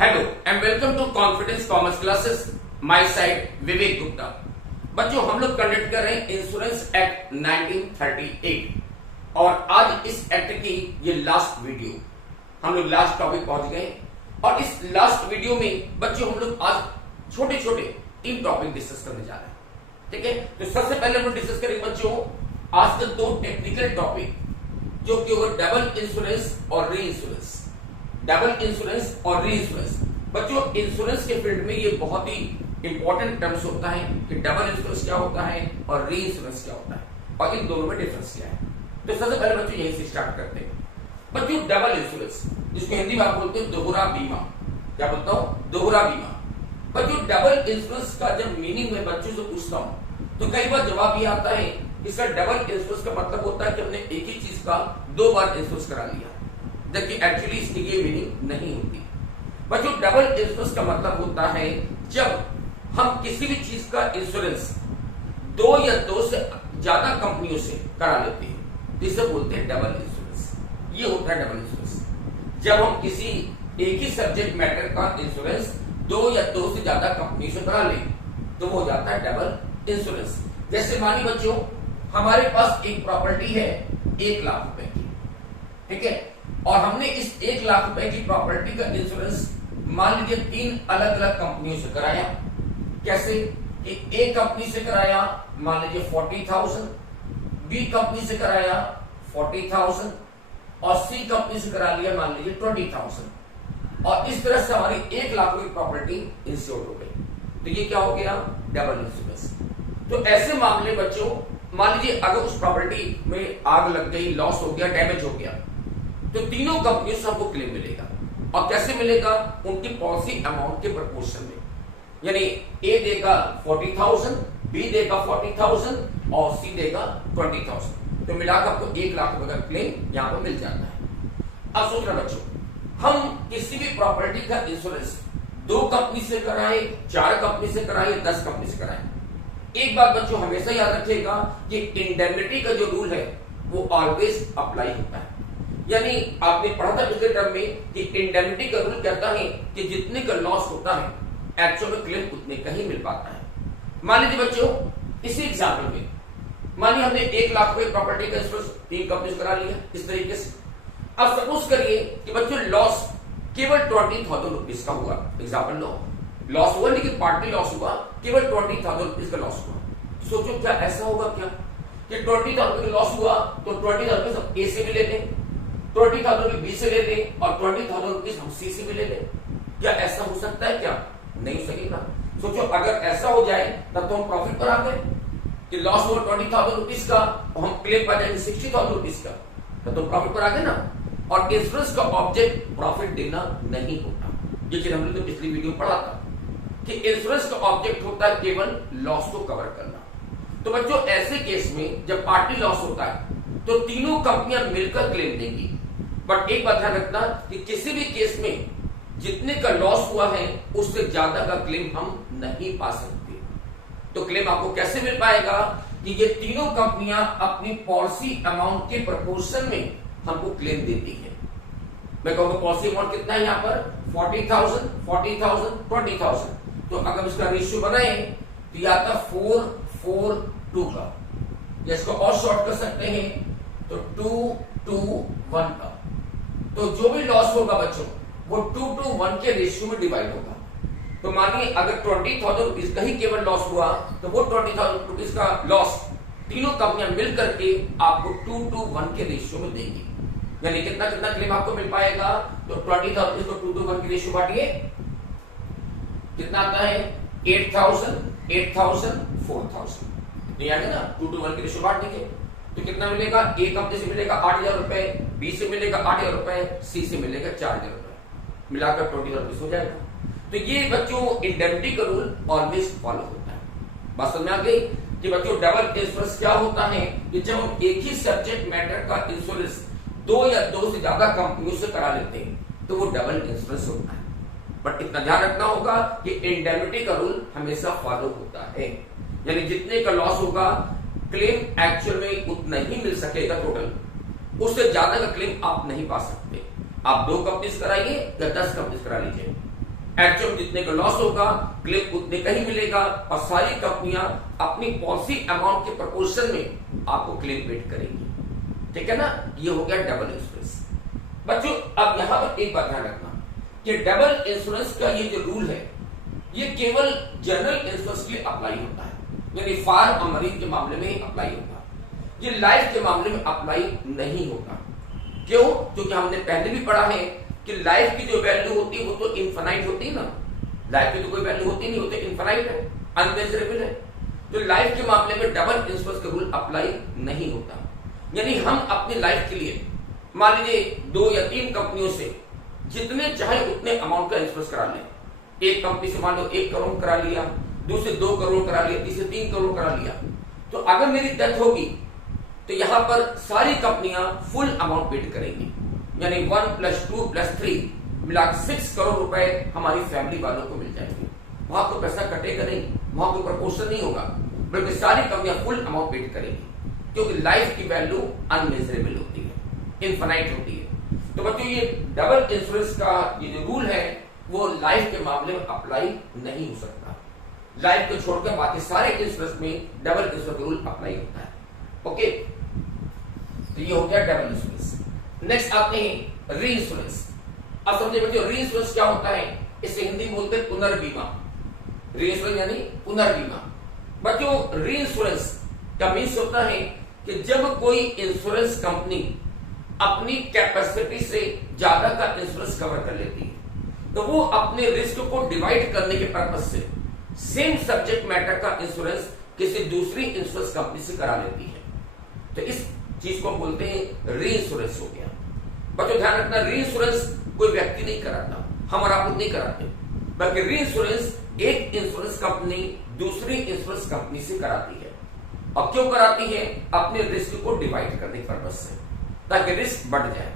Hello and welcome to confidence commerce classes. Myself Vivek Gupta. बच्चों, हम लोग कंडक्ट कर रहे हैं इंश्योरेंस एक्ट 1938 और आज इस एक्ट की ये लास्ट वीडियो, हम लोग लास्ट टॉपिक पहुंच गए। और इस लास्ट वीडियो में बच्चों हम लोग आज छोटे छोटे 3 टॉपिक डिस्कस करने जा रहे हैं। ठीक है, तो सबसे पहले हम लोग डिस्कस करेंगे बच्चों आज के 2 टेक्निकल टॉपिक जो कि होगा डबल इंश्योरेंस और री इंश्योरेंस। डबल इंश्योरेंस और री इंश्योरेंस बच्चों, इंश्योरेंस के फील्ड में ये बहुत ही इंपॉर्टेंट टर्म्स होता है कि डबल इंश्योरेंस क्या होता है और री इंश्योरेंस क्या होता है और इन दोनों में डिफरेंस क्या है। तो सबसे पहले बच्चों यहीं से स्टार्ट करते हैं। बच्चों, डबल इंश्योरेंस जिसको हिंदी में आप बोलते हैं दोहरा बीमा। क्या बोलता हूं? दोहरा बीमा। बच्चों, डबल इंश्योरेंस का जब मीनिंग में बच्चों से पूछता हूं तो कई बार जवाब ये आता है, इसका डबल इंश्योरेंस का मतलब होता है कि हमने एक ही चीज का 2 बार इंश्योरेंस करा लिया, जबकि एक्चुअली इसकी ये मीनिंग नहीं होती। बच्चों, डबल इंश्योरेंस का मतलब होता है जब हम किसी भी चीज का इंश्योरेंस 2 या 2 से ज्यादा कंपनियों से करा लेते हैं, जिसे बोलते हैं डबल इंश्योरेंस। ये होता है डबल इंश्योरेंस जब हम किसी एक ही सब्जेक्ट मैटर का इंश्योरेंस 2 या 2 से ज्यादा कंपनियों से करा ले तो वो हो जाता है डबल इंश्योरेंस। जैसे मानिए बच्चों, हमारे पास एक प्रॉपर्टी है 1 लाख रुपए की, ठीक है, और हमने इस 1 लाख रुपए की प्रॉपर्टी का इंश्योरेंस मान लीजिए 3 अलग अलग कंपनियों से कराया। कैसे कि ए कंपनी से कराया मान लीजिए 40,000, बी कंपनी से कराया 40,000 और सी कंपनी से करा लिया मान लीजिए 20,000 और इस तरह से हमारी 1 लाख की प्रॉपर्टी इंश्योर हो गई। तो ये क्या हो गया? Double insurance. तो ऐसे मामले बच्चों, मान लीजिए अगर उस प्रॉपर्टी में आग लग गई, लॉस हो गया, डैमेज हो गया, तो तीनों कंपनियों से हमको क्लेम मिलेगा। और कैसे मिलेगा? उनकी पॉलिसी अमाउंट के प्रपोर्शन में, यानी ए देगा 40,000, बी देगा 40,000 और सी देगा 20,000। तो मिलाकर आपको 1 लाख रुपए का क्लेम यहां पर मिल जाता है। अब सोचना बच्चों, हम किसी भी प्रॉपर्टी का इंश्योरेंस 2 कंपनी से कराए, 4 कंपनी से कराए, 10 कंपनी से कराए, एक बात बच्चों हमेशा याद रखिएगा कि इंडेमनिटी का जो रूल है वो ऑलवेज अप्लाई होता है। यानी आपने पढ़ा था पिछले टर्म में कि इंडेमनिटी का रूल कहता है कि जितने का लॉस होता है एक्चुअल में क्लेम उतने का ही मिल पाता है। मान लीजिए बच्चों, इसी एग्जाम्पल में मानिए हमने 1 लाख रुपए प्रॉपर्टी का इंश्योरेंस 3 कंपनी से करा लिया इस तरीके से। अब सपोज करिए कि बच्चों लॉस केवल 20,000 रुपीज का हुआ। एग्जाम्पल लो, लॉस हुआ लेकिन पार्टली लॉस हुआ, केवल 20,000 रुपीज का लॉस हुआ। सोचो क्या ऐसा होगा क्या कि 20,000 रुपए का लॉस हुआ तो 20,000 रुपीज हम ए से भी ले लें, 20,000 रुपए बी से ले लें और 20,000 रुपीज हम सी से भी ले लें। क्या ऐसा हो सकता है? क्या नहीं हो सकेगा। सोचो अगर ऐसा हो जाए तब तो हम प्रॉफिट पर आ गए कि लॉस हुआ 20,000 रुपीज का और हम क्लेम पा जाएंगे 60,000 रुपीज का, तब तो प्रॉफिट पर आ गए ना। और इंश्योरेंस का ऑब्जेक्ट प्रॉफिट देना नहीं होता। ये चीज हमने तो पिछली वीडियो में पढ़ा था कि इंश्योरेंस का ऑब्जेक्ट होता है केवल लॉस को कवर करना। तो बच्चों ऐसे केस में जब पार्टी लॉस होता है तो तीनों कंपनियां मिलकर क्लेम देंगी। बट एक बात ध्यान रखना कि किसी भी केस में जितने का लॉस हुआ है उससे ज्यादा का क्लेम हम नहीं पा सकते। तो क्लेम आपको कैसे मिल पाएगा कि ये तीनों कंपनियां अपनी पॉलिसी अमाउंट के प्रपोर्शन में हमको क्लेम देती है। मैं कहूंगा पॉलिसी अमाउंट कितना है यहाँ पर 40,000, 40,000, 20,000। तो अगर इसका रेशियो बनाए तो यह आता 4-4-2 का, या इसको और शॉर्ट कर सकते हैं तो 2-2-1 का। तो जो भी लॉस होगा बच्चों वो 2-1 के रेशियो में डिवाइड होगा। तो मानिए अगर 20,000 रुपीज का ही केवल लॉस हुआ तो वो 20,000 रुपीज का लॉस तीनों कंपनियां मिलकर के आपको 2-1 के रेशियो में देंगी। यानी कितना कितना क्लेम आपको मिल पाएगा? तो 20,000 रुपीज को 2-1 की रेशियो बांटिए, कितना आता है? 8,000, 8,000, 4,000। तो यानी ना 2-1 की रेशियो बांट देंगे तो कितना मिलेगा? ए कंपनी से मिलेगा 8,000 रुपए, बी से मिलेगा 8,000 रुपए, सी से मिलेगा 4,000 रुपए, मिलाकर 20,000 रुपीज हो जाएगा। तो ये बच्चों इंडेमनिटी का रूल ऑलवेज फॉलो होता है। बात समझ में आ गई कि बच्चों डबल इंश्योरेंस क्या होता है कि जब हम एक ही सब्जेक्ट मैटर का इंश्योरेंस 2 या 2 से ज्यादा कंपनियों से करा लेते हैं तो वो डबल इंश्योरेंस होता है। बट इतना ध्यान रखना होगा कि इंडेमनिटी का रूल हमेशा फॉलो होता है, यानी जितने का लॉस होगा क्लेम एक्चुअल में उतना ही मिल सकेगा टोटल, उससे ज्यादा का क्लेम आप नहीं पा सकते। आप 2 कंपनी कराइए या 10 कंपनी करा लीजिए, एक्चुअल जितने का लॉस होगा क्लेम उतने का ही मिलेगा और सारी कंपनियां अपनी पॉलिसी अमाउंट के प्रोपोर्शन में आपको क्लेम पेड करेंगी। ठीक है ना, ये हो गया डबल इंश्योरेंस। बच्चों अब यहां पर एक बात ध्यान रखना कि डबल इंश्योरेंस का ये जो रूल है ये केवल जनरल इंश्योरेंस के लिए अप्लाई होता है, यानी फार और मरीज के मामले में ही अप्लाई होता है। ये लाइफ के मामले में अप्लाई नहीं होता। क्यों? क्योंकि हमने पहले भी पढ़ा है कि लाइफ की जो वैल्यू होती है वो तो इनफाइनाइट होती है ना, लाइफ की तो कोई वैल्यू होती नहीं, होती इनफाइनाइट है, अनमेजरेबल है। तो लाइफ के मामले में डबल इंश्योरेंस का रूल अप्लाई नहीं होता। यानी हम अपनी लाइफ के लिए मान लीजिए 2 या 3 कंपनियों से जितने चाहे उतने अमाउंट का इंश्योरेंस करा लें। एक कंपनी से मान लो 1 करोड़ करा लिया, दूसरे 2 करोड़ करा लिया, तीसरे 3 करोड़ करा लिया। तो अगर मेरी डेथ होगी तो यहां पर सारी कंपनियां फुल अमाउंट पेड करेंगी, यानी 1 + 2 + 3 मिला 6 करोड़ रुपए हमारी फैमिली वालों को मिल जाएंगे। वहां कोई पैसा कटेगा नहीं, वहां कोई प्रपोर्शन नहीं होगा, बल्कि सारी कंपनियां फुल अमाउंट पेड करेंगी, क्योंकि लाइफ की वैल्यू अनमेजरेबल होती है, इनफाइनाइट होती है। तो बच्चों ये डबल इंश्योरेंस का ये जो रूल है वो लाइफ के मामले में अप्लाई नहीं हो सकता। लाइफ को छोड़कर बाकी सारे इंश्योरेंस में डबल इंश्योरेंस रूल अप्लाई होता है। ओके, तो ये हो गया डबल इंश्योरेंस। नेक्स्ट आते हैं री इंश्योरेंस। अब समझे बच्चों री इंश्योरेंस क्या होता है, इसे हिंदी बोलते हैं पुनर्बीमा। री इंश्योरेंस यानी पुनर्बीमा। बच्चों री इंश्योरेंस का मीन्स होता है कि जब कोई इंश्योरेंस कंपनी अपनी कैपेसिटी से ज्यादा का इंश्योरेंस कवर कर लेती है तो वो अपने रिस्क को डिवाइड करने के पर्पज से सेम सब्जेक्ट मैटर का इंश्योरेंस किसी दूसरी इंश्योरेंस कंपनी से करा लेती है। तो इस चीज को बोलते हैं री इंश्योरेंस हो गया। बच्चों ध्यान रखना, री इंश्योरेंस कोई व्यक्ति नहीं कराता, हम और आप खुद नहीं कराते, बल्कि री इंश्योरेंस एक इंश्योरेंस कंपनी दूसरी इंश्योरेंस कंपनी से कराती है। और क्यों कराती है? अपने रिस्क को डिवाइड करने के पर्पज से, ताकि रिस्क बढ़ जाए।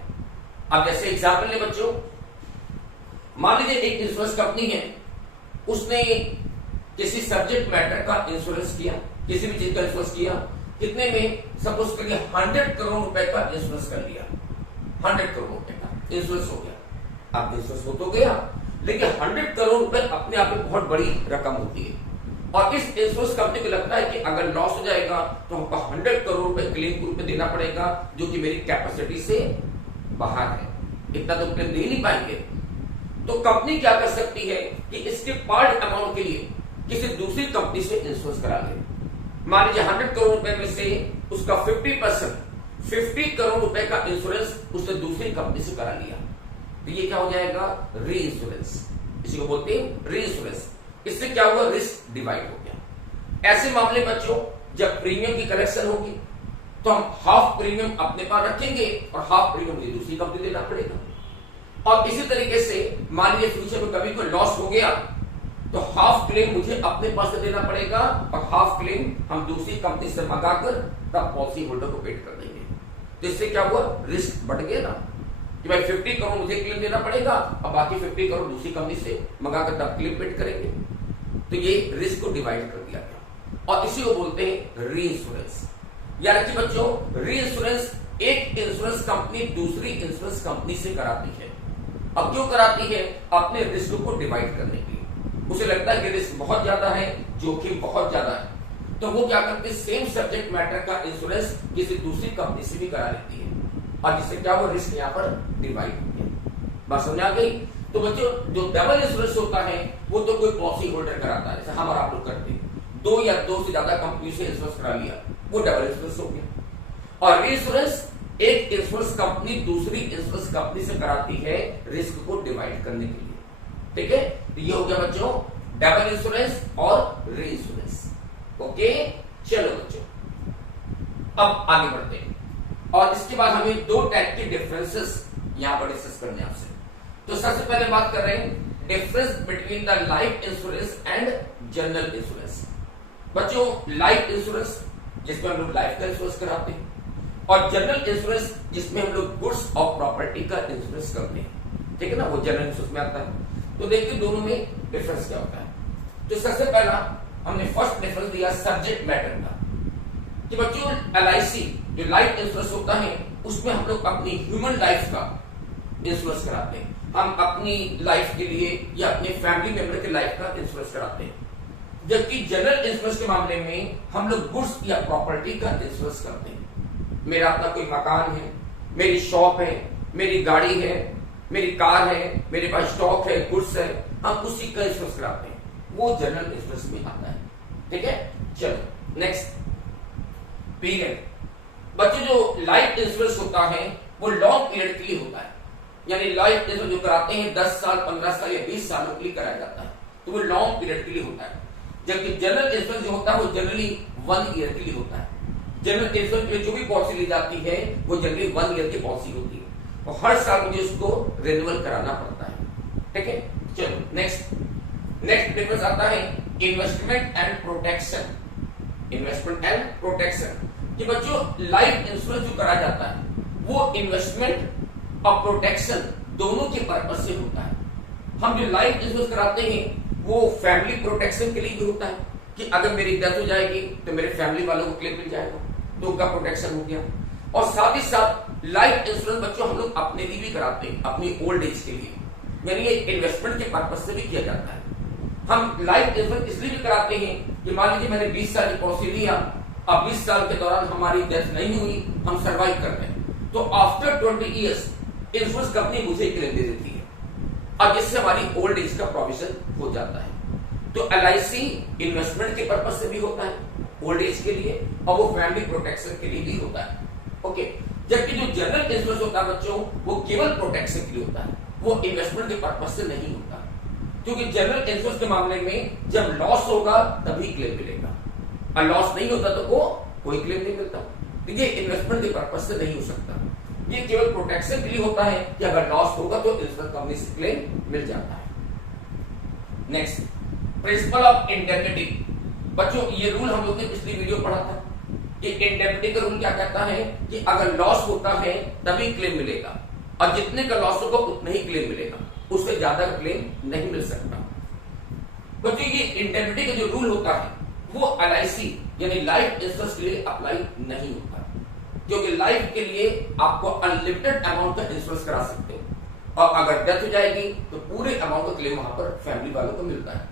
अब जैसे एग्जाम्पल ले बच्चों, मान लीजिए एक इंश्योरेंस कंपनी है, उसने किसी सब्जेक्ट मैटर का इंश्योरेंस किया, किसी भी चीज का इंश्योरेंस किया, कितने में? सपोज करिए 100 करोड़ रुपए का इंश्योरेंस कर लिया, 100 करोड़ रुपए का इंश्योरेंस हो गया। अब इंश्योरेंस हो गया, लेकिन 100 करोड़ रुपए अपने आप में बहुत बड़ी रकम होती है और इस इंश्योरेंस कंपनी को लगता है कि अगर लॉस हो जाएगा तो हमको 100 करोड़ रुपए क्लेम के रूप में देना पड़ेगा, जो कि मेरी कैपेसिटी से बाहर है, इतना तो क्लेम दे नहीं पाएंगे। तो कंपनी क्या कर सकती है कि इसके पार्ट अमाउंट के लिए किसी दूसरी कंपनी से इंश्योरेंस करा ले। मान लीजिए 100 करोड़ रुपए में से उसका 50% 50 करोड़ रुपए का इंश्योरेंस उसने दूसरी कंपनी से करा लिया, तो ये क्या हो जाएगा? री इंश्योरेंस। इसी को बोलते हैं री इंश्योरेंस। इससे क्या हुआ? रिस्क डिवाइड हो गया। ऐसे मामले बच्चों जब प्रीमियम की कलेक्शन होगी तो हम हाफ प्रीमियम अपने पास रखेंगे और हाफ प्रीमियम मुझे दूसरी कंपनी देना पड़ेगा। और इसी तरीके से मान लीजिए फ्यूचर में कभी कोई लॉस हो गया तो हाफ क्लेम मुझे अपने पास से देना पड़ेगा और हाफ क्लेम हम दूसरी कंपनी से मंगाकर तब पॉलिसी होल्डर को पेड कर देंगे। तो इससे क्या हुआ? रिस्क बढ़ गया ना, कि भाई 50 करोड़ मुझे क्लेम देना पड़ेगा और बाकी 50 करोड़ दूसरी कंपनी से मंगाकर तब क्लेम पेड करेंगे। तो ये रिस्क को डिवाइड कर दिया गया और इसी को बोलते हैं री इंश्योरेंस। यानी कि बच्चों री इंश्योरेंस एक इंश्योरेंस कंपनी दूसरी इंश्योरेंस कंपनी से कराती है। अब क्यों कराती है? अपने रिस्क को डिवाइड करने के लिए। उसे लगता है कि रिस्क बहुत ज्यादा है, जोखिम बहुत ज्यादा है, तो वो क्या करती है? सेम सब्जेक्ट मैटर का इंश्योरेंस किसी दूसरी कंपनी से भी करा लेती है और जिससे क्या हुआ? रिस्क यहाँ पर डिवाइड हो गया। बात समझ आ गई? तो बच्चों जो डबल इंश्योरेंस होता है वो तो कोई पॉलिसी होल्डर कराता है, जैसे हम और आप लोग करते हैं, 2 या 2 से ज्यादा कंपनी से इंश्योरेंस करा लिया, वो डबल इंश्योरेंस हो गया। और री इंश्योरेंस एक इंश्योरेंस कंपनी दूसरी इंश्योरेंस कंपनी से कराती है रिस्क को डिवाइड करने के लिए। ठीक है, तो ये हो गया बच्चों डबल इंश्योरेंस और री इंश्योरेंस। ओके, चलो बच्चों अब आगे बढ़ते हैं और इसके बाद हमें 2 टाइप के डिफरेंसेस यहां पर डिस्कस करने हैं आपसे। तो सबसे पहले बात कर रहे हैं difference between the life insurance and general insurance. बच्चों लाइफ इंश्योरेंस जिसमें हम लोग लाइफ का इंश्योरेंस कराते हैं और जनरल इंश्योरेंस जिसमें हम लोग गुड्स और प्रॉपर्टी का इंश्योरेंस करते हैं, ठीक है ना, वो जनरल इंश्योरेंस में आता है। तो देखिए दोनों में डिफरेंस क्या होता है। तो सबसे पहला हमने फर्स्ट डिफरेंस दिया सब्जेक्ट मैटर का, कि बच्चों LIC जो लाइफ इंश्योरेंस होता है उसमें हम लोग अपनी ह्यूमन लाइफ का इंश्योरेंस कराते हैं। हम अपनी लाइफ के लिए या अपने फैमिली मेंबर के लाइफ का इंश्योरेंस कराते हैं। जबकि जनरल इंश्योरेंस के मामले में हम लोग गुड्स या प्रॉपर्टी का इंश्योरेंस करते हैं। मेरा अपना कोई मकान है, मेरी शॉप है, मेरी गाड़ी है, मेरी कार है, मेरे पास स्टॉक है, गुड्स है, हम उसी का इंश्योरेंस कराते हैं, वो जनरल इंश्योरेंस में आता है। ठीक है, चलो नेक्स्ट पीरियड। बच्चों जो लाइफ इंश्योरेंस होता है वो लॉन्ग पीरियड के लिए होता है, यानी लाइफ इंश्योरेंस जो कराते हैं 10 साल 15 साल या 20 सालों के लिए कराया जाता है, तो वो लॉन्ग पीरियड के लिए होता है। जबकि जनरल इंश्योरेंस जो होता है वो जनरली 1 ईयर के लिए होता है। जनरल इंश्योरेंस के लिए जो भी पॉलिसी ली जाती है वो जनरली 1 ईयर की पॉलिसी होती है और हर साल मुझे उसको रिन्यूअल कराना पड़ता है। ठीक है, चलो नेक्स्ट डिफरेंस आता है investment and protection. Investment and protection कि बच्चों लाइफ इंश्योरेंस जो कराया जाता है वो इन्वेस्टमेंट और प्रोटेक्शन दोनों के पर्पज से होता है। हम जो लाइफ इंश्योरेंस कराते हैं वो फैमिली प्रोटेक्शन के लिए भी होता है कि अगर मेरी डेथ हो जाएगी तो मेरे फैमिली वालों को क्लेम मिल जाएगा, तो उनका प्रोटेक्शन हो गया। और साथ ही साथ लाइफ इंश्योरेंस बच्चों हम लोग अपने लिए भी कराते हैं, अपनी ओल्ड एज के लिए, यानी ये इन्वेस्टमेंट के पर्पज से भी किया जाता है। हम लाइफ इंश्योरेंस इसलिए भी कराते हैं कि मान लीजिए मैंने 20 साल की पॉलिसी लिया, अब 20 साल के दौरान हमारी डेथ नहीं हुई, हम सर्वाइव कर रहे हैं, तो आफ्टर 20 ईयर्स इंश्योरेंस कंपनी मुझे क्लेम दे देती है, अब जिससे हमारी ओल्ड एज का प्रोविजन हो जाता है। तो LIC इन्वेस्टमेंट के पर्पज से भी होता है ओल्ड एज के लिए और वो फैमिली प्रोटेक्शन के लिए भी होता है। ओके, जबकि जो जनरल इंश्योरेंस होता है बच्चों वो केवल प्रोटेक्शन के लिए होता है, वो इन्वेस्टमेंट के पर्पज से नहीं होता, क्योंकि जनरल इंश्योरेंस के मामले में जब लॉस होगा तभी क्लेम मिलेगा और लॉस नहीं होता तो वो कोई क्लेम नहीं मिलता। तो ये इन्वेस्टमेंट के पर्पज से नहीं हो सकता, ये केवल प्रोटेक्शन के लिए होता है कि अगर लॉस होगा तो इंश्योरेंस कंपनी से क्लेम मिल जाता है। Next principle of indemnity. बच्चों ये रूल हम लोग ने पिछली वीडियो पढ़ा था कि इंडेमनिटी का रूल क्या कहता है कि अगर लॉस होता है तभी क्लेम मिलेगा और जितने का लॉस होगा उतना ही क्लेम मिलेगा, उससे ज्यादा क्लेम नहीं मिल सकता। बच्चों ये इंडेमनिटी का जो रूल होता है वो LIC यानी लाइफ इंश्योरेंस के लिए अप्लाई नहीं होता, क्योंकि लाइफ के लिए आपको अनलिमिटेड अमाउंट का इंश्योरेंस करा सकते हो और अगर डेथ हो जाएगी तो पूरे अमाउंट का क्लेम वहां पर फैमिली वालों को मिलता है।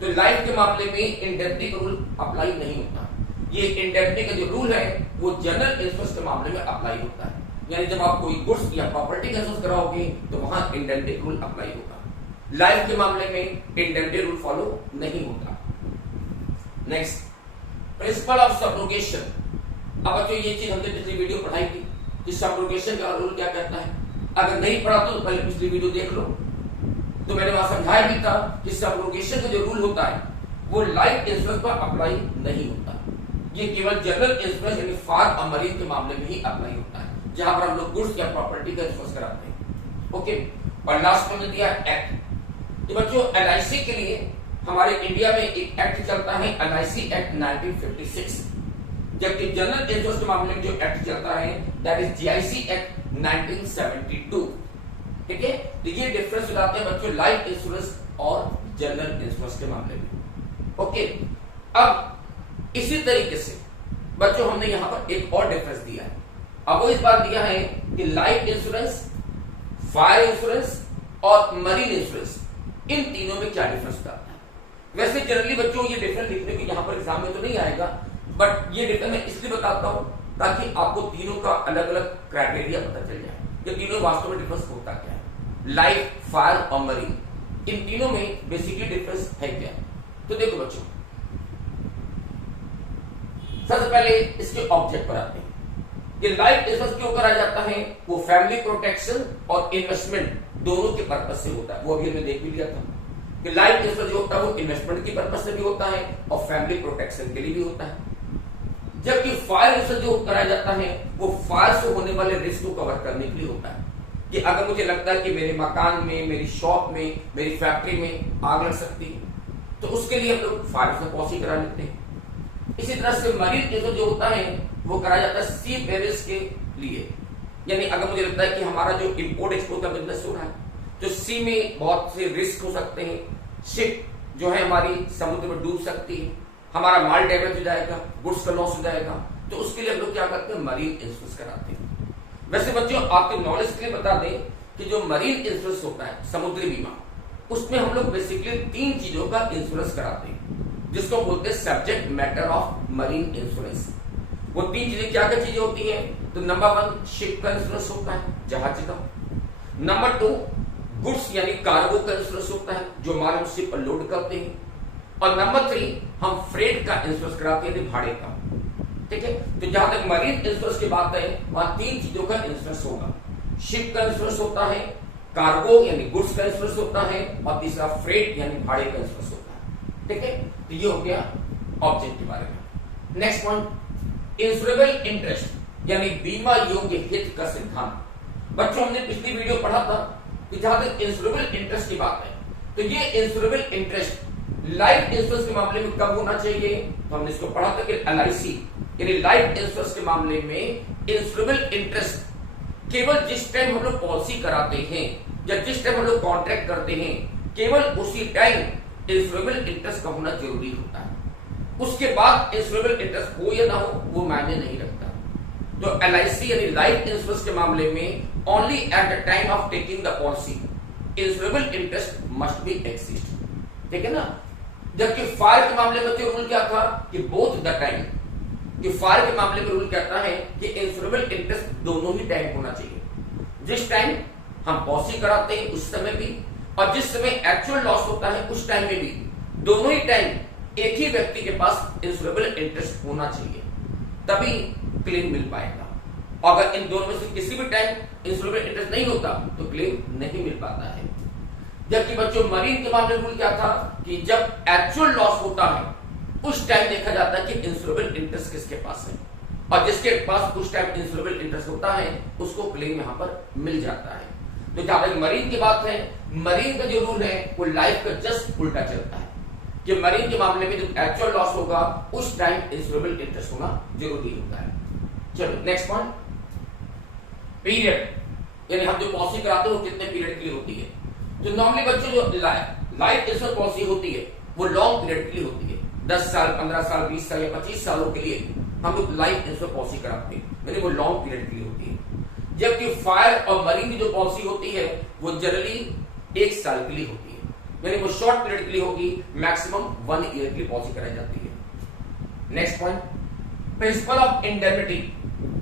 तो लाइफ के मामले में इंडेमनिटी का रूल अप्लाई नहीं होता। ये इंडेमनिटी का जो रूल है वो जनरल इंश्योरेंस के मामले में अप्लाई होता है, यानी जब आप कोई गुड्स या प्रॉपर्टी का इंश्योरेंस कराओगे तो वहां इंडेमनिटी रूल अप्लाई होगा। लाइफ के मामले में इंडेमनिटी रूल फॉलो नहीं होता। Next principle of subrogation. अब बच्चों ये चीज हमने पिछली वीडियो पढ़ाई थी कि सब्रोगेशन का रूल क्या कहता है, अगर नहीं पढ़ा तो पहले पिछली वीडियो देख लो, तो मैंने वहां समझाया भी था कि सब्रोगेशन का जो रूल होता है वो लाइफ इंश्योरेंस पर अप्लाई नहीं होता, ये केवल जनरल इंश्योरेंस यानी फार और मरीन के मामले में ही अप्लाई होता है, जहां पर हम लोग गुड्स या प्रॉपर्टी का इंश्योरेंस कराते हैं। ओके, और लास्ट में दिया एक्ट। तो बच्चों LIC के लिए हमारे इंडिया में एक एक्ट चलता है LIC एक्ट 1956, जबकि जनरल इंश्योरेंस के मामले में जो एक्ट चलता है दैट इज GIC एक्ट 1972। ठीक है, तो ये डिफरेंस बताते हैं बच्चों लाइफ इंश्योरेंस और जनरल इंश्योरेंस के मामले में। ओके, अब इसी तरीके से बच्चों हमने यहां पर एक और डिफरेंस दिया है। अब वो इस बार दिया है कि लाइफ इंश्योरेंस, फायर इंश्योरेंस और मरीन इंश्योरेंस, इन तीनों में क्या डिफरेंस बताता है। वैसे जनरली बच्चों ये डिफरेंस लिखने को यहां पर एग्जाम में तो नहीं आएगा, बट ये डिफरेंस मैं इसलिए बताता हूं ताकि आपको तीनों का अलग अलग क्राइटेरिया पता चल जाए कि तीनों वास्तव में डिफरेंस होता क्या है। लाइफ, फायर और मरीन, इन तीनों में बेसिकली डिफरेंस है क्या। तो देखो बच्चों, सबसे पहले इसके ऑब्जेक्ट पर आते हैं कि लाइफ इंश्योरेंस क्यों कराया जाता है। वो फैमिली प्रोटेक्शन और इन्वेस्टमेंट दोनों के पर्पज से होता है। वो अभी हमने देख भी लिया था कि लाइफ इंश्योरेंस जो होता है वो इन्वेस्टमेंट के पर्पज से भी होता है और फैमिली प्रोटेक्शन के लिए भी होता है। जबकि फायर इंश्योरेंस जो कराया जाता है वो फायर से होने वाले रिस्क को कवर करने के लिए होता है कि अगर मुझे लगता है कि मेरे मकान में, मेरी शॉप में, मेरी फैक्ट्री में आग लग सकती है तो उसके लिए हम लोग फायर इंश्योरेंस पॉलिसी करा लेते हैं। इसी तरह से मरीन इंश्योरेंस जो होता है वो कराया जाता है सी पेरिस के लिए, यानी अगर मुझे लगता है कि हमारा जो इंपोर्ट एक्सपोर्ट का बिजनेस हो रहा है तो सी में बहुत से रिस्क हो सकते हैं, शिप जो है हमारी समुद्र में डूब सकती है, हमारा माल डैमेज हो जाएगा, गुड्स का लॉस हो जाएगा, तो उसके लिए हम लोग क्या करते हैं, मरीन इंश्योरेंस कराते हैं। वैसे बच्चों आपके नॉलेज के लिए बता दें कि जो मरीन इंश्योरेंस होता है, समुद्री बीमा, उसमें हम लोग बेसिकली 3 चीजों का इंश्योरेंस कराते हैं, जिसको बोलते हैं subject matter of marine insurance. वो 3 चीजें क्या क्या चीजें होती है? तो नंबर 1 शिप का इंश्योरेंस होता है, जहाज का। नंबर 2 गुड्स यानी कार्गो का इंश्योरेंस होता है, जो माल हम शिप पर लोड करते हैं। और नंबर 3 हम फ्रेट का इंश्योरेंस कराते हैं, भाड़े का। ठीक है, तो जहां तक मरीन इंश्योरेंस की बात है, वहां 3 चीजों का इंश्योरेंस होगा। शिप का इंश्योरेंस होता है, कार्गो यानी गुड्स का इंश्योरेंस होता है, और तीसरा फ्रेट यानी भाड़े का इंश्योरेंस होता है। ठीक है, तो ये हो गया ऑब्जेक्ट के बारे में। नेक्स्ट पॉइंट, इंश्योरेबल इंटरेस्ट यानी बीमा योग्य हित का सिद्धांत। बच्चों, हमने पिछली वीडियो पढ़ा था कि जहां तक इंश्योरेबल इंटरेस्ट की बात है, तो ये इंश्योरेबल इंटरेस्ट लाइफ इंश्योरेंस के मामले में कब होना चाहिए? तो हमने इसको पढ़ा था कि LIC यानी लाइफ इंश्योरेंस के मामले में इंश्योरेबल इंटरेस्ट केवल जिस टाइम हम लोग पॉलिसी कराते हैं या जिस टाइम हम लोग कॉन्ट्रैक्ट करते हैं, केवल उसी टाइम इंश्योरेबल इंटरेस्ट का होना जरूरी होता है। उसके बाद इंश्योरेबल इंटरेस्ट हो या ना हो वो मायने नहीं रखता। तो LIC यानी लाइफ इंश्योरेंस के मामले में only at the time of taking the policy insurable interest must be exist. ठीक है ना? जबकि फायर के मामले में तो रूल क्या था कि बोथ द टाइम, कि फायर के मामले में रूल कहता है कि इंश्योरेबल इंटरेस्ट दोनों ही टाइम होना चाहिए। जिस टाइम हम पॉलिसी कराते हैं उस समय भी, और जिस समय एक्चुअल लॉस होता है उस टाइम में भी, दोनों ही टाइम एक ही व्यक्ति के पास इंश्योरेबल इंटरेस्ट होना चाहिए, तभी क्लेम मिल पाएगा। अगर इन दोनों में से किसी भी टाइम इंश्योरेबल इंटरेस्ट नहीं होता तो क्लेम नहीं मिल पाता है। जबकि बच्चों मरीन के मामले में रूल क्या था कि जब एक्चुअल लॉस होता है उस टाइम देखा जाता है कि इंश्योरेबल इंटरेस्ट किसके पास है, और जिसके पास उस टाइम इंश्योरेबल इंटरेस्ट होता है उसको क्लेम यहां पर मिल जाता है। तो जहां तक मरीन की बात है, मरीन का जो रूल है वो लाइफ का जस्ट उल्टा चलता है कि मरीन के मामले में जब एक्चुअल लॉस होगा उस टाइम इंश्योरेबल इंटरेस्ट होना जरूरी होता है। चलो नेक्स्ट पॉइंट, पीरियड यानी हम जो पॉलिसी कराते हैं वो कितने पीरियड के लिए होती है। तो नॉर्मली बच्चों जो लाइफ इंश्योरेंस पॉलिसी होती है वो लॉन्ग पीरियड के लिए होती है, 10 साल 15 साल 20 साल या 25 सालों के लिए हम लोग लाइफ इंश्योरेंस पॉलिसी कराते हैं, यानी वो लॉन्ग पीरियड के लिए होती है। जबकि फायर और मरीन की जो पॉलिसी होती है वो जनरली 1 साल के लिए होती है, यानी वो शॉर्ट पीरियड के लिए होगी, मैक्सिमम 1 ईयर की पॉलिसी कराई जाती है। Next point, principle of indemnity.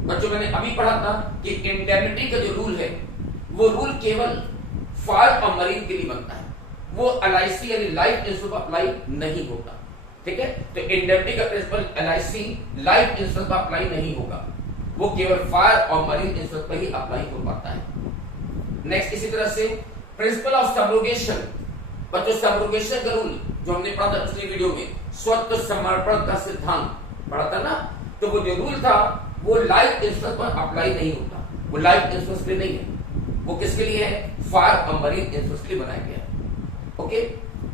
बच्चों मैंने अभी पढ़ा था कि इंडेमनिटी का जो रूल है वो रूल केवल फायर और मरीन के लिए बनता है, वो LIC यानी लाइफ इंश्योरेंस पर अप्लाई नहीं होता। ठीक है, तो इंडेमनिटी का प्रिंसिपल LIC लाइफ इंश्योरेंस पर अप्लाई नहीं होगा, वो केवल फायर और मरीन इंश्योरेंस पर ही अप्लाई हो पाता है। नेक्स्ट, इसी तरह से प्रिंसिपल ऑफ सबरोगेशन। बच्चों सबरोगेशन का रूल जो हमने पढ़ा था पिछली वीडियो में, स्वत्व समर्पण का सिद्धांत पढ़ा था ना, तो वो जो रूल था वो लाइफ इंश्योरेंस पर अप्लाई नहीं होता, वो लाइफ इंश्योरेंस के लिए नहीं है, वो किसके लिए है? फायर और मरीन इंश्योरेंस के लिए बनाया गया है। Okay,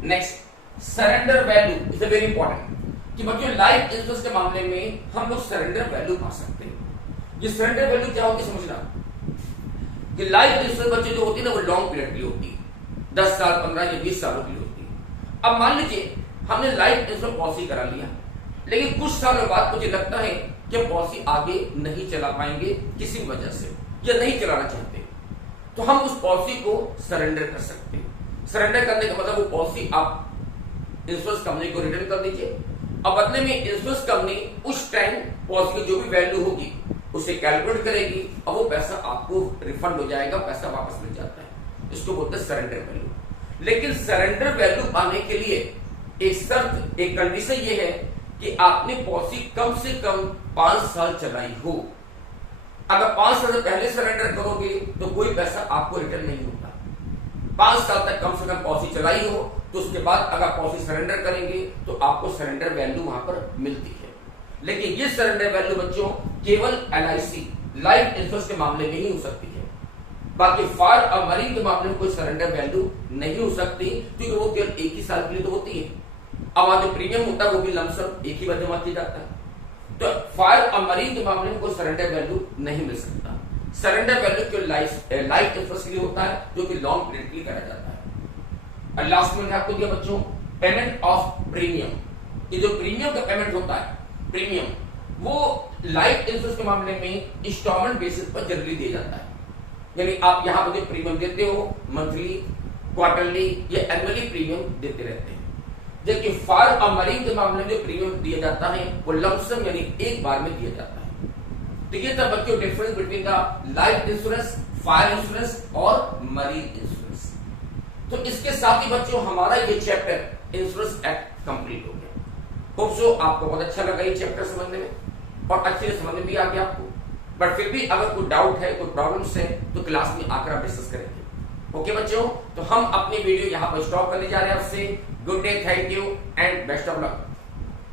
next, surrender value is very important कि बच्चों लाइफ इंश्योरेंस के मामले में हम लोग सरेंडर वैल्यू पा सकते हैं। ये सरेंडर वैल्यू क्या होती है समझना, कि लाइफ इंश्योरेंस बच्चों जो होती है ना वो लॉन्ग पीरियड के लिए होती है, 10 साल 15 या 20 सालों के लिए होती है। अब मान लीजिए हमने लाइफ इंश्योरेंस पॉलिसी करा लिया, लेकिन कुछ सालों बाद मुझे लगता है कि हम पॉलिसी आगे नहीं चला पाएंगे किसी वजह से, या नहीं चलाना चाहते, तो हम उस पॉलिसी को सरेंडर कर सकते हैं। सरेंडर करने का मतलब वो पॉलिसी आप इंश्योरेंस कंपनी को रिटर्न कर दीजिए, अब बदले में इंश्योरेंस कंपनी उस टाइम पॉलिसी की जो भी वैल्यू होगी उसे कैलकुलेट करेगी और वो पैसा आपको रिफंड हो जाएगा, पैसा वापस मिल जाता है। इसको बोलते हैं सरेंडर वैल्यू। लेकिन सरेंडर वैल्यू पाने के लिए एक शर्त, एक कंडीशन ये है कि आपने पॉलिसी कम से कम 5 साल चलाई हो। अगर 5 साल से पहले सरेंडर करोगे तो कोई पैसा आपको रिटर्न नहीं होता। 5 साल तक कम से कम पॉलिसी चलाई हो, तो उसके बाद अगर पॉलिसी सरेंडर करेंगे तो आपको सरेंडर वैल्यू वहां पर मिलती है। लेकिन ये सरेंडर वैल्यू बच्चों केवल LIC लाइफ इंश्योरेंस के मामले में ही हो सकती है, बाकी फायर और मरीन के मामले में कोई सरेंडर वैल्यू नहीं हो सकती, क्योंकि वो केवल 1 ही साल के लिए तो होती है। अब जो प्रीमियम होता है वो भी लमसम एक ही बार जमा किया जाता है, तो फायर और मरीन के मामले में कोई सरेंडर वैल्यू नहीं मिल सकता। सरेंडर वैल्यू केवल लाइफ इंश्योरेंस के लिए होता है, जो कि लॉन्ग पीरियड के लिए करा जाता है। और लास्ट में आपको दिया बच्चों पेमेंट ऑफ प्रीमियम। ये जो प्रीमियम का पेमेंट होता है, प्रीमियम वो लाइफ इंश्योरेंस के मामले में इंस्टॉलमेंट बेसिस पर जनरली दिया जाता है। यानी आप यहां पर जो प्रीमियम देते हो मंथली, क्वार्टरली या एनुअली प्रीमियम देते रहते हैं। जबकि फायर और मरीन के मामले में जो प्रीमियम दिया जाता है वो लमसम यानी एक बार में दिया जाता है। तो ये था बच्चों difference between the life insurance, fire insurance और मरीन इंश्योरेंस। तो इसके साथ ही बच्चों हमारा ये चैप्टर इंश्योरेंस एक्ट कंप्लीट हो गया। होप सो आपको बहुत अच्छा लगा ये चैप्टर समझने में और अच्छे से समझ में भी आ गया आपको। बट फिर भी अगर कोई डाउट है, कोई प्रॉब्लम्स है तो क्लास में आकर आप डिस्कस करेंगे। ओके बच्चों, तो हम अपनी वीडियो यहां पर स्टॉप करने जा रहे हैं आपसे। Good day, thank you and best of luck.